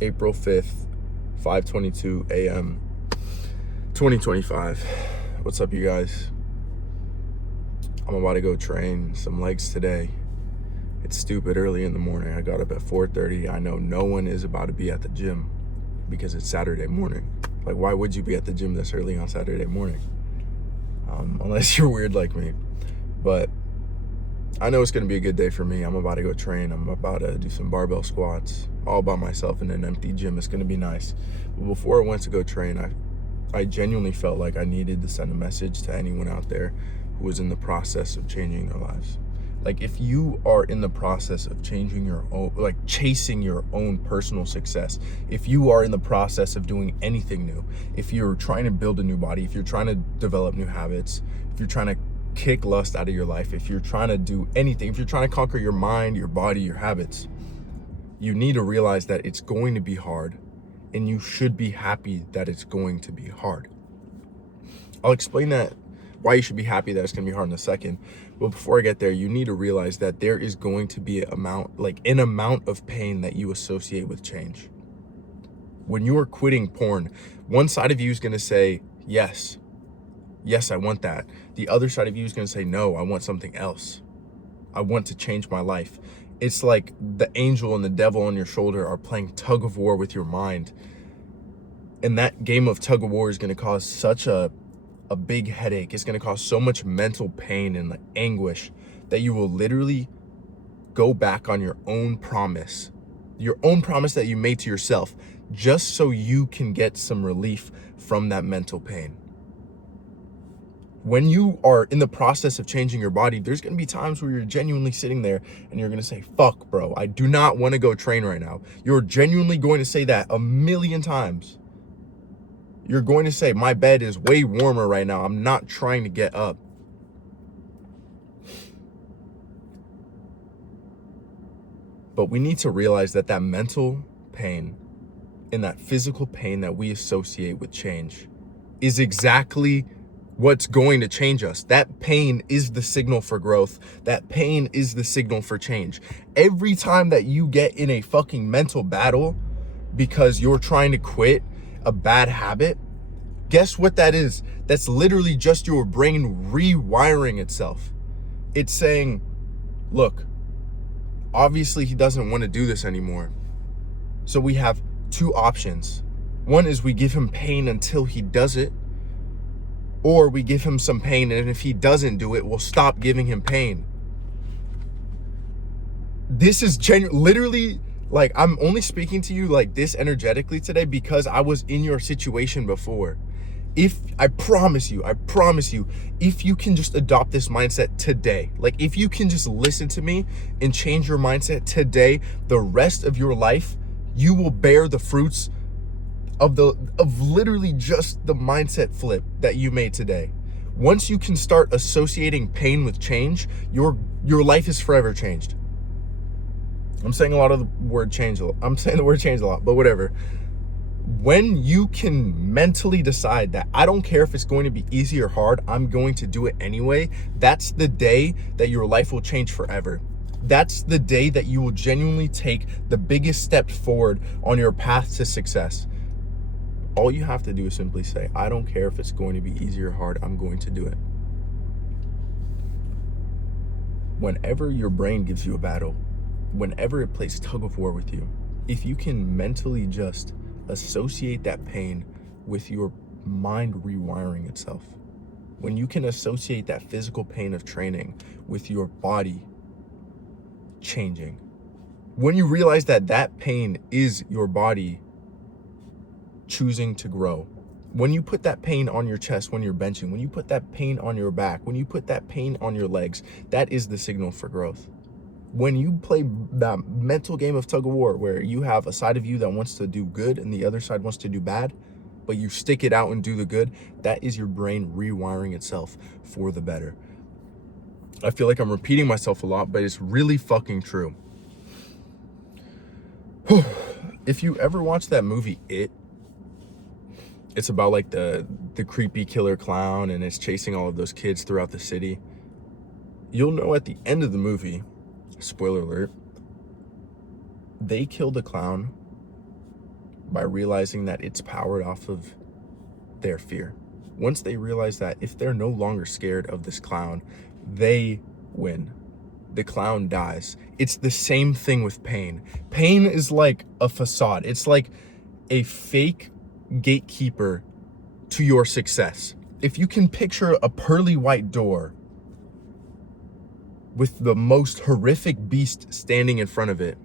April 5th, 5:22 a.m. 2025. What's up, you guys? I'm about to go train some legs today. It's stupid early in the morning. I got up at 4:30. I know no one is about to be at the gym because it's Saturday morning. Like, why would you be at the gym this early on Saturday morning? Unless you're weird like me. But I know it's going to be a good day for me. I'm about to go train. I'm about to do some barbell squats all by myself in an empty gym. It's going to be nice. But before I went to go train, I genuinely felt like I needed to send a message to anyone out there who was in the process of changing their lives. Like, if you are in the process of changing your own, like chasing your own personal success, if you are in the process of doing anything new, if you're trying to build a new body, if you're trying to develop new habits, if you're trying to kick lust out of your life, if you're trying to do anything, if you're trying to conquer your mind, your body, your habits, you need to realize that it's going to be hard, and you should be happy that it's going to be hard. I'll explain that, why you should be happy that it's going to be hard in a second. But before I get there, you need to realize that there is going to be an amount of pain that you associate with change. When you are quitting porn, one side of you is going to say, yes, I want that. The other side of you is going to say, no, I want something else. I want to change my life. It's like the angel and the devil on your shoulder are playing tug of war with your mind. And that game of tug of war is going to cause such a big headache. It's going to cause so much mental pain and like anguish that you will literally go back on your own promise that you made to yourself, just so you can get some relief from that mental pain. When you are in the process of changing your body, there's going to be times where you're genuinely sitting there and you're going to say, fuck, bro, I do not want to go train right now. You're genuinely going to say that a million times. You're going to say, my bed is way warmer right now. I'm not trying to get up. But we need to realize that that mental pain and that physical pain that we associate with change is exactly what's going to change us. That pain is the signal for growth. That pain is the signal for change. Every time that you get in a fucking mental battle because you're trying to quit a bad habit, guess what that is? That's literally just your brain rewiring itself. It's saying, look, obviously he doesn't want to do this anymore. So we have two options. One is we give him pain until he does it, or we give him some pain, and if he doesn't do it, we'll stop giving him pain. This is literally, like, I'm only speaking to you like this energetically today because I was in your situation before. I promise you, if you can just adopt this mindset today, like if you can just listen to me and change your mindset today, the rest of your life, you will bear the fruits of literally just the mindset flip that you made today. Once you can start associating pain with change, your life is forever changed. I'm saying the word change a lot, but whatever. When you can mentally decide that I don't care if it's going to be easy or hard, I'm going to do it anyway, that's the day that your life will change forever. That's the day that you will genuinely take the biggest step forward on your path to success. All you have to do is simply say, I don't care if it's going to be easy or hard, I'm going to do it. Whenever your brain gives you a battle, whenever it plays tug of war with you, if you can mentally just associate that pain with your mind rewiring itself, when you can associate that physical pain of training with your body changing, when you realize that that pain is your body choosing to grow, when you put that pain on your chest when you're benching, when you put that pain on your back, when you put that pain on your legs, that is the signal for growth. When you play that mental game of tug of war where you have a side of you that wants to do good and the other side wants to do bad, but you stick it out and do the good, that is your brain rewiring itself for the better. I feel like I'm repeating myself a lot, but it's really fucking true. If you ever watch that movie, it's about like the creepy killer clown and it's chasing all of those kids throughout the city. You'll know at the end of the movie, spoiler alert, they kill the clown by realizing that it's powered off of their fear. Once they realize that if they're no longer scared of this clown, they win. The clown dies. It's the same thing with pain. Pain is like a facade. It's like a fake gatekeeper to your success. If you can picture a pearly white door with the most horrific beast standing in front of it,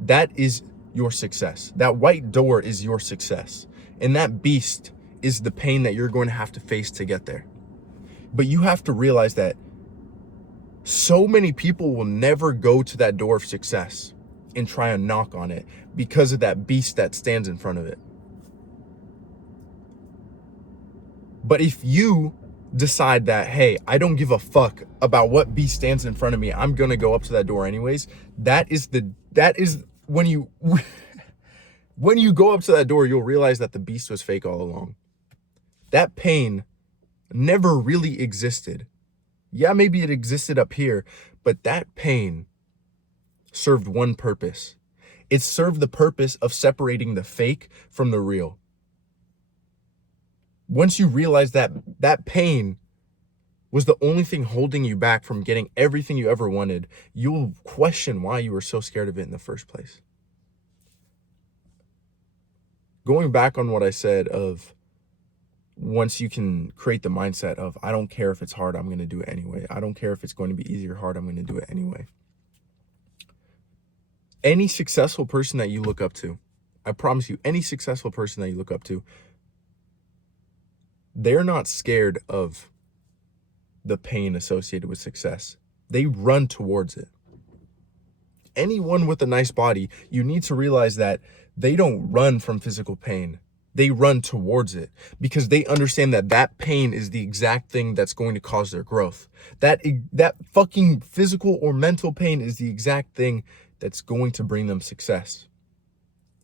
that is your success. That white door is your success. And that beast is the pain that you're going to have to face to get there. But you have to realize that so many people will never go to that door of success and try and knock on it because of that beast that stands in front of it. But if you decide that, hey, I don't give a fuck about what beast stands in front of me, I'm gonna go up to that door anyways, that is when you when you go up to that door, you'll realize that the beast was fake all along. That pain never really existed. Yeah, maybe it existed up here, but that pain served one purpose. It served the purpose of separating the fake from the real. Once you realize that that pain was the only thing holding you back from getting everything you ever wanted, you'll question why you were so scared of it in the first place. Going back on what I said of once you can create the mindset of, I don't care if it's hard, I'm going to do it anyway. I don't care if it's going to be easy or hard, I'm going to do it anyway. Any successful person that you look up to, I promise you, any successful person that you look up to, they're not scared of the pain associated with success. They run towards it. Anyone with a nice body, you need to realize that they don't run from physical pain. They run towards it because they understand that that pain is the exact thing that's going to cause their growth. That fucking physical or mental pain is the exact thing that's going to bring them success.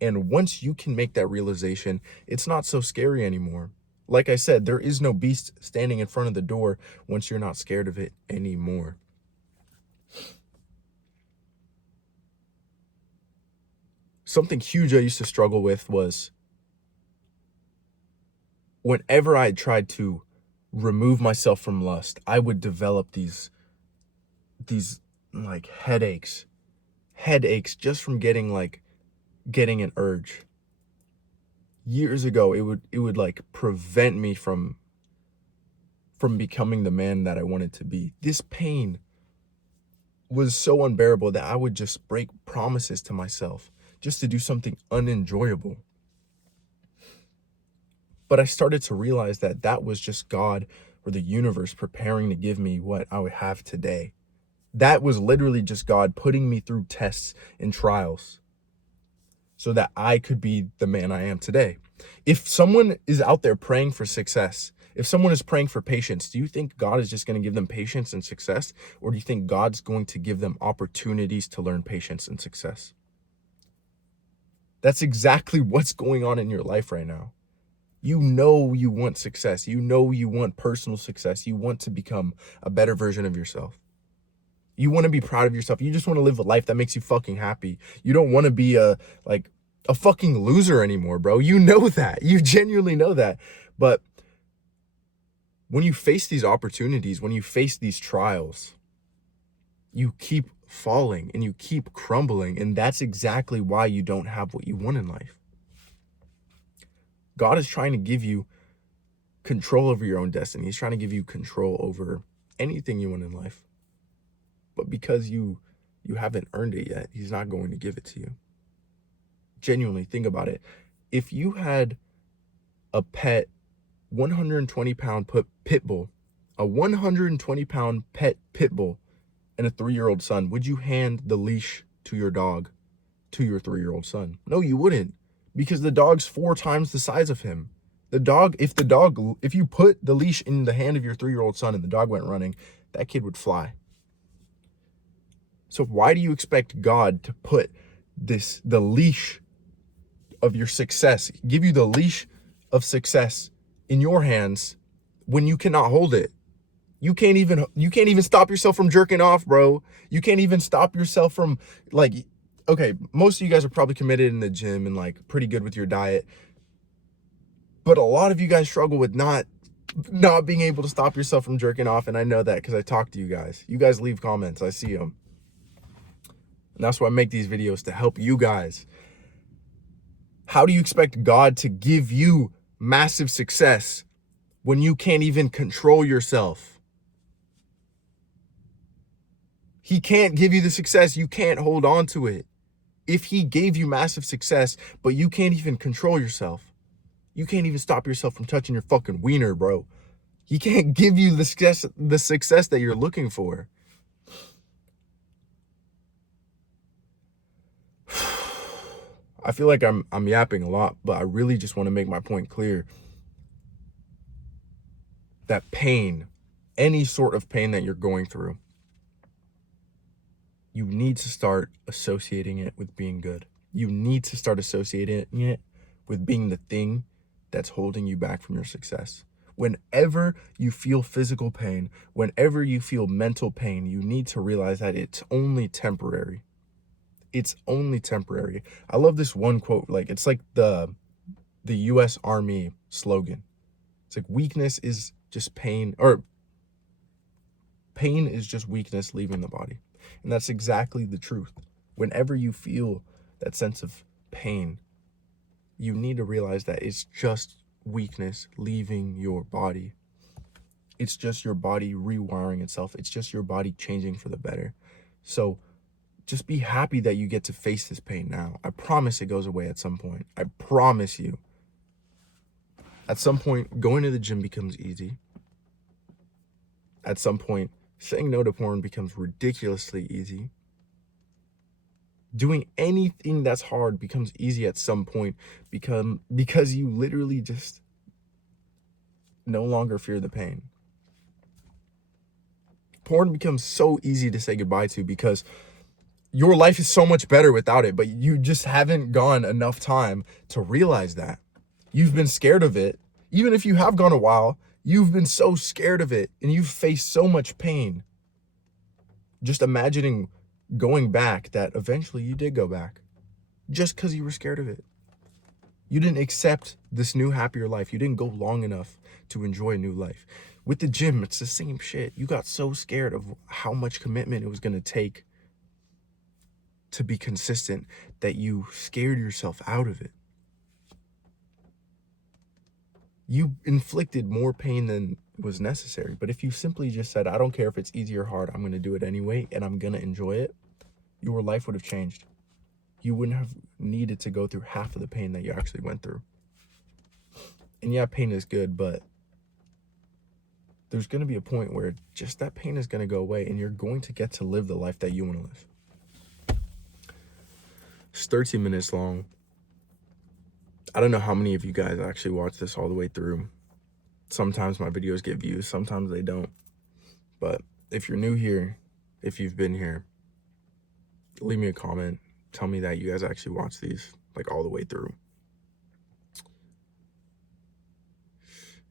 And once you can make that realization, it's not so scary anymore. Like I said, there is no beast standing in front of the door once you're not scared of it anymore. Something huge I used to struggle with was whenever I tried to remove myself from lust, I would develop these like headaches just from getting an urge. Years ago, it would like prevent me from becoming the man that I wanted to be. This pain was so unbearable that I would just break promises to myself just to do something unenjoyable. But I started to realize that that was just God or the universe preparing to give me what I would have today. That was literally just God putting me through tests and trials so that I could be the man I am today. If someone is out there praying for success, if someone is praying for patience, do you think God is just going to give them patience and success? Or do you think God's going to give them opportunities to learn patience and success? That's exactly what's going on in your life right now. You know you want success. You know you want personal success. You want to become a better version of yourself. You want to be proud of yourself. You just want to live a life that makes you fucking happy. You don't want to be a fucking loser anymore, bro. You know that. You genuinely know that. But when you face these opportunities, when you face these trials, you keep falling and you keep crumbling. And that's exactly why you don't have what you want in life. God is trying to give you control over your own destiny. He's trying to give you control over anything you want in life. But because you haven't earned it yet, he's not going to give it to you. Genuinely, think about it. If you had a pet 120-pound pit bull, a 120-pound pet pit bull, and a 3-year-old son, would you hand the leash to your dog to your 3-year-old son? No, you wouldn't, because the dog's 4 times the size of him. If you put the leash in the hand of your 3-year-old son and the dog went running, that kid would fly. So why do you expect God to put the leash of your success, give you the leash of success in your hands when you cannot hold it? You can't even stop yourself from jerking off, bro. You can't even stop yourself from okay, most of you guys are probably committed in the gym and like pretty good with your diet, but a lot of you guys struggle with not being able to stop yourself from jerking off. And I know that because I talk to you guys. You guys leave comments, I see them. And that's why I make these videos, to help you guys. How do you expect God to give you massive success when you can't even control yourself? He can't give you the success. You can't hold on to it. If he gave you massive success, but you can't even control yourself, you can't even stop yourself from touching your fucking wiener, bro. He can't give you the success that you're looking for. I feel like I'm yapping a lot, but I really just want to make my point clear. That pain, any sort of pain that you're going through, you need to start associating it with being good. You need to start associating it with being the thing that's holding you back from your success. Whenever you feel physical pain, whenever you feel mental pain, you need to realize that it's only temporary. It's only temporary. I love this one quote. Like, it's like the US Army slogan. It's like, weakness is just pain, or pain is just weakness leaving the body. And that's exactly the truth. Whenever you feel that sense of pain, you need to realize that it's just weakness leaving your body. It's just your body rewiring itself. It's just your body changing for the better. So just be happy that you get to face this pain now. I promise it goes away at some point. I promise you. At some point, going to the gym becomes easy. At some point, saying no to porn becomes ridiculously easy. Doing anything that's hard becomes easy at some point, because you literally just no longer fear the pain. Porn becomes so easy to say goodbye to because your life is so much better without it, but you just haven't gone enough time to realize that. You've been scared of it. Even if you have gone a while, you've been so scared of it and you've faced so much pain. Just imagining going back, that eventually you did go back just because you were scared of it. You didn't accept this new, happier life. You didn't go long enough to enjoy a new life. With the gym, it's the same shit. You got so scared of how much commitment it was going to take to be consistent that you scared yourself out of it. You inflicted more pain than was necessary. But if you simply just said, I don't care if it's easy or hard, I'm going to do it anyway, and I'm going to enjoy it, your life would have changed. You wouldn't have needed to go through half of the pain that you actually went through. And yeah, pain is good, but there's going to be a point where just that pain is going to go away and you're going to get to live the life that you want to live. It's 13 minutes long. I don't know how many of you guys actually watch this all the way through. Sometimes my videos get views, sometimes they don't. But if you're new here, if you've been here, leave me a comment. Tell me that you guys actually watch these like all the way through.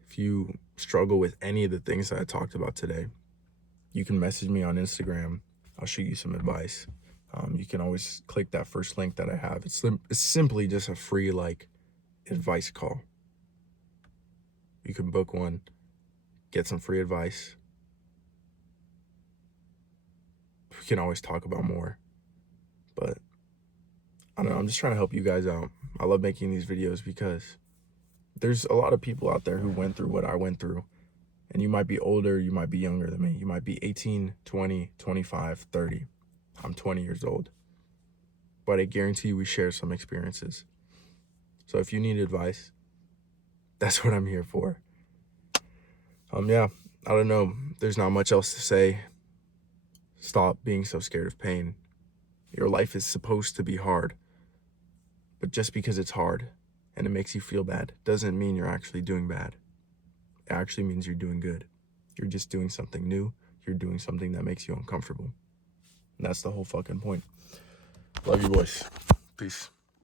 If you struggle with any of the things that I talked about today, you can message me on Instagram. I'll shoot you some advice. You can always click that first link that I have. It's simply just a free like advice call. You can book one, get some free advice. We can always talk about more. But I don't know, I'm just trying to help you guys out. I love making these videos because there's a lot of people out there who went through what I went through. And you might be older, you might be younger than me. You might be 18, 20, 25, 30. I'm 20 years old. But I guarantee you we share some experiences. So if you need advice, that's what I'm here for. Yeah, I don't know. There's not much else to say. Stop being so scared of pain. Your life is supposed to be hard. But just because it's hard and it makes you feel bad doesn't mean you're actually doing bad. It actually means you're doing good. You're just doing something new. You're doing something that makes you uncomfortable. And that's the whole fucking point. Love you, boys. Peace.